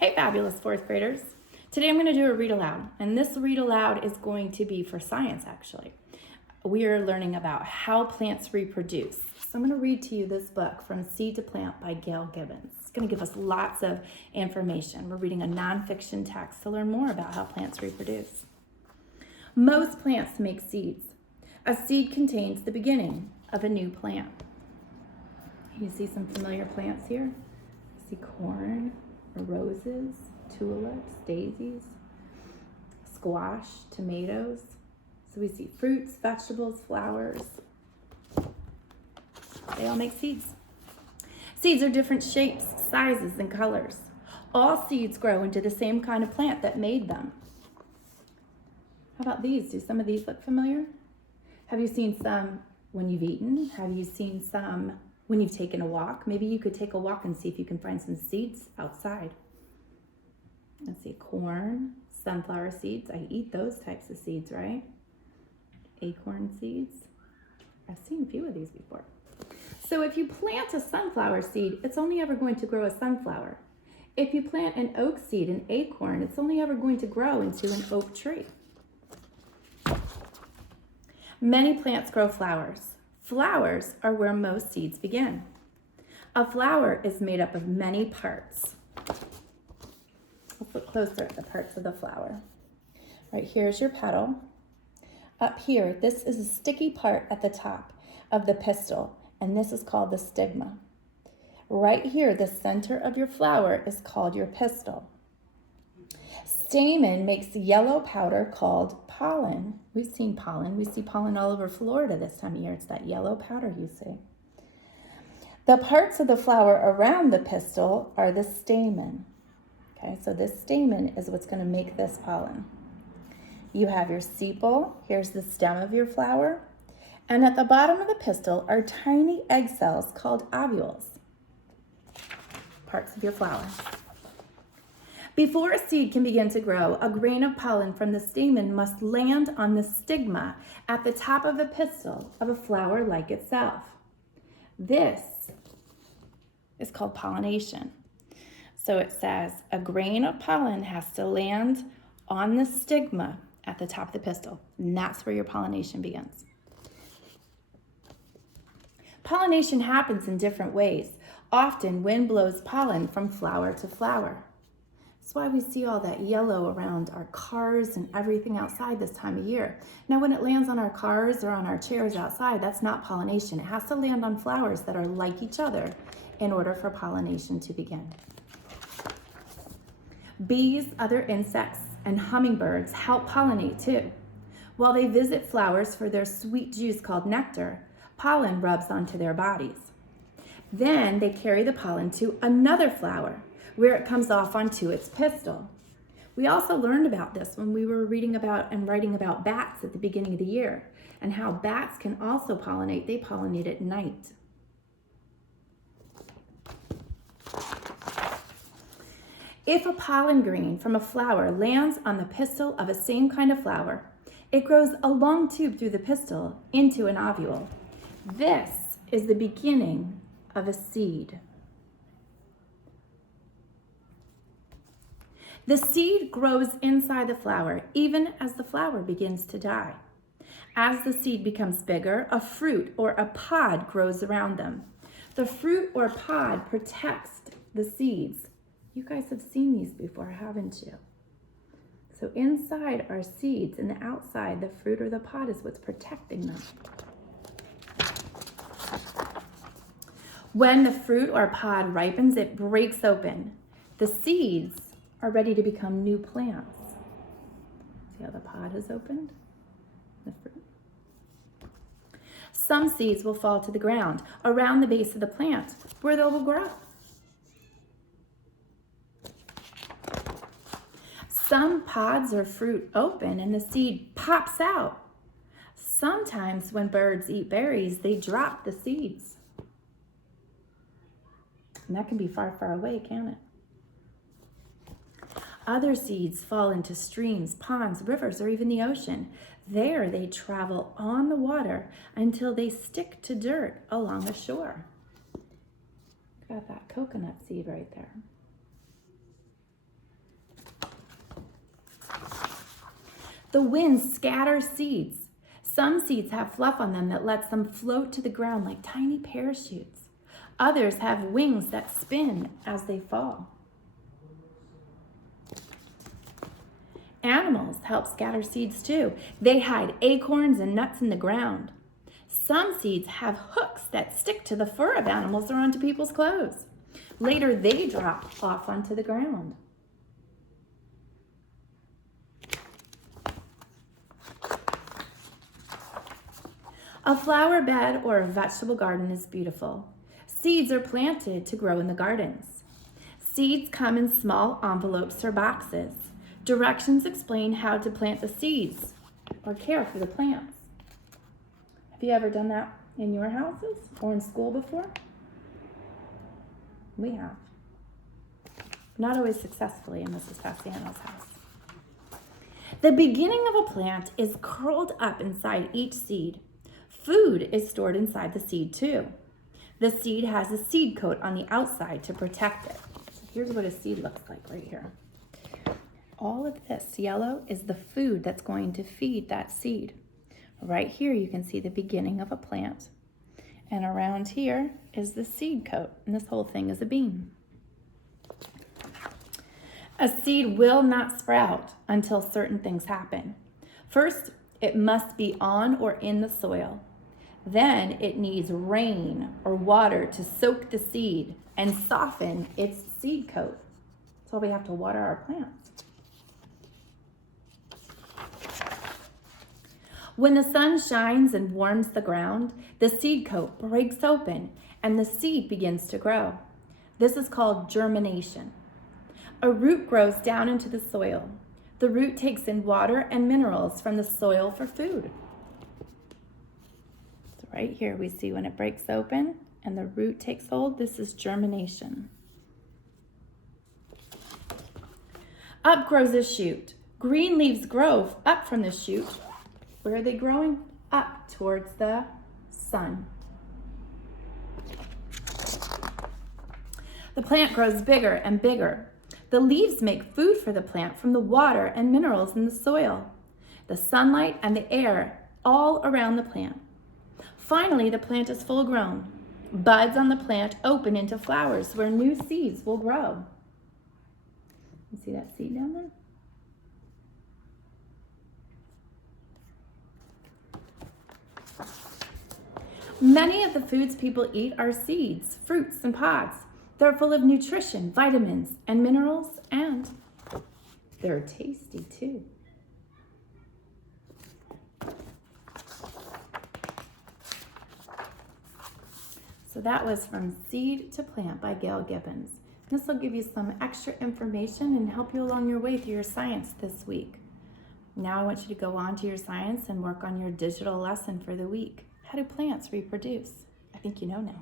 Hey, fabulous fourth graders. Today I'm going to do a read aloud, and this read aloud is going to be for science, actually. We are learning about how plants reproduce. So I'm going to read to you this book, From Seed to Plant by Gail Gibbons. It's going to give us lots of information. We're reading a nonfiction text to learn more about how plants reproduce. Most plants make seeds. A seed contains the beginning of a new plant. You see some familiar plants here? You see corn, roses, tulips, daisies, squash, tomatoes. So we see fruits, vegetables, flowers. They all make seeds. Seeds are different shapes, sizes, and colors. All seeds grow into the same kind of plant that made them. How about these? Do some of these look familiar? Have you seen some when you've eaten? Have you seen some when you've taken a walk? Maybe you could take a walk and see if you can find some seeds outside. Let's see, corn, sunflower seeds. I eat those types of seeds, right? Acorn seeds. I've seen a few of these before. So if you plant a sunflower seed, it's only ever going to grow a sunflower. If you plant an oak seed, an acorn, it's only ever going to grow into an oak tree. Many plants grow flowers. Flowers are where most seeds begin. A flower is made up of many parts. Let's look closer at the parts of the flower. Right here's your petal. Up here, this is a sticky part at the top of the pistil, and this is called the stigma. Right here, the center of your flower is called your pistil. Stamen makes yellow powder called pollen. We've seen pollen. We see pollen all over Florida this time of year. It's that yellow powder you see. The parts of the flower around the pistil are the stamen. Okay, so this stamen is what's going to make this pollen. You have your sepal. Here's the stem of your flower. And at the bottom of the pistil are tiny egg cells called ovules. Parts of your flower. Before a seed can begin to grow, a grain of pollen from the stamen must land on the stigma at the top of the pistil of a flower like itself. This is called pollination. So it says a grain of pollen has to land on the stigma at the top of the pistil, and that's where your pollination begins. Pollination happens in different ways. Often wind blows pollen from flower to flower. That's why we see all that yellow around our cars and everything outside this time of year. Now, when it lands on our cars or on our chairs outside, that's not pollination. It has to land on flowers that are like each other in order for pollination to begin. Bees, other insects, and hummingbirds help pollinate too. While they visit flowers for their sweet juice called nectar, pollen rubs onto their bodies. Then they carry the pollen to another flower, where it comes off onto its pistil. We also learned about this when we were reading about and writing about bats at the beginning of the year, and how bats can also pollinate. They pollinate at night. If a pollen grain from a flower lands on the pistil of a same kind of flower, it grows a long tube through the pistil into an ovule. This is the beginning of a seed. The seed grows inside the flower, even as the flower begins to die. As the seed becomes bigger, a fruit or a pod grows around them. The fruit or pod protects the seeds. You guys have seen these before, haven't you? So inside are seeds, and the outside, the fruit or the pod, is what's protecting them. When the fruit or pod ripens, it breaks open. The seeds are ready to become new plants. See how the pod has opened? The fruit. Some seeds will fall to the ground around the base of the plant, where they will grow. Some pods or fruit open and the seed pops out. Sometimes when birds eat berries, they drop the seeds. And that can be far, far away, can't it? Other seeds fall into streams, ponds, rivers, or even the ocean. There they travel on the water until they stick to dirt along the shore. Got that coconut seed right there. The wind scatters seeds. Some seeds have fluff on them that lets them float to the ground like tiny parachutes. Others have wings that spin as they fall. Animals help scatter seeds too. They hide acorns and nuts in the ground. Some seeds have hooks that stick to the fur of animals or onto people's clothes. Later, they drop off onto the ground. A flower bed or a vegetable garden is beautiful. Seeds are planted to grow in the gardens. Seeds come in small envelopes or boxes. Directions explain how to plant the seeds or care for the plants. Have you ever done that in your houses or in school before? We have. Not always successfully in Mrs. Faciano's house. The beginning of a plant is curled up inside each seed. Food is stored inside the seed too. The seed has a seed coat on the outside to protect it. So here's what a seed looks like right here. All of this yellow is the food that's going to feed that seed. Right here you can see the beginning of a plant. And around here is the seed coat, and this whole thing is a bean. A seed will not sprout until certain things happen. First, it must be on or in the soil. Then it needs rain or water to soak the seed and soften its seed coat. That's why we have to water our plants. When the sun shines and warms the ground, the seed coat breaks open and the seed begins to grow. This is called germination. A root grows down into the soil. The root takes in water and minerals from the soil for food. So right here we see when it breaks open and the root takes hold, this is germination. Up grows a shoot. Green leaves grow up from the shoot. Where are they growing? Up towards the sun. The plant grows bigger and bigger. The leaves make food for the plant from the water and minerals in the soil, the sunlight and the air all around the plant. Finally, the plant is full grown. Buds on the plant open into flowers where new seeds will grow. You see that seed down there? Many of the foods people eat are seeds, fruits, and pods. They're full of nutrition, vitamins, and minerals, and they're tasty too. So that was From Seed to Plant by Gail Gibbons. This will give you some extra information and help you along your way through your science this week. Now I want you to go on to your science and work on your digital lesson for the week. How do plants reproduce? I think you know now.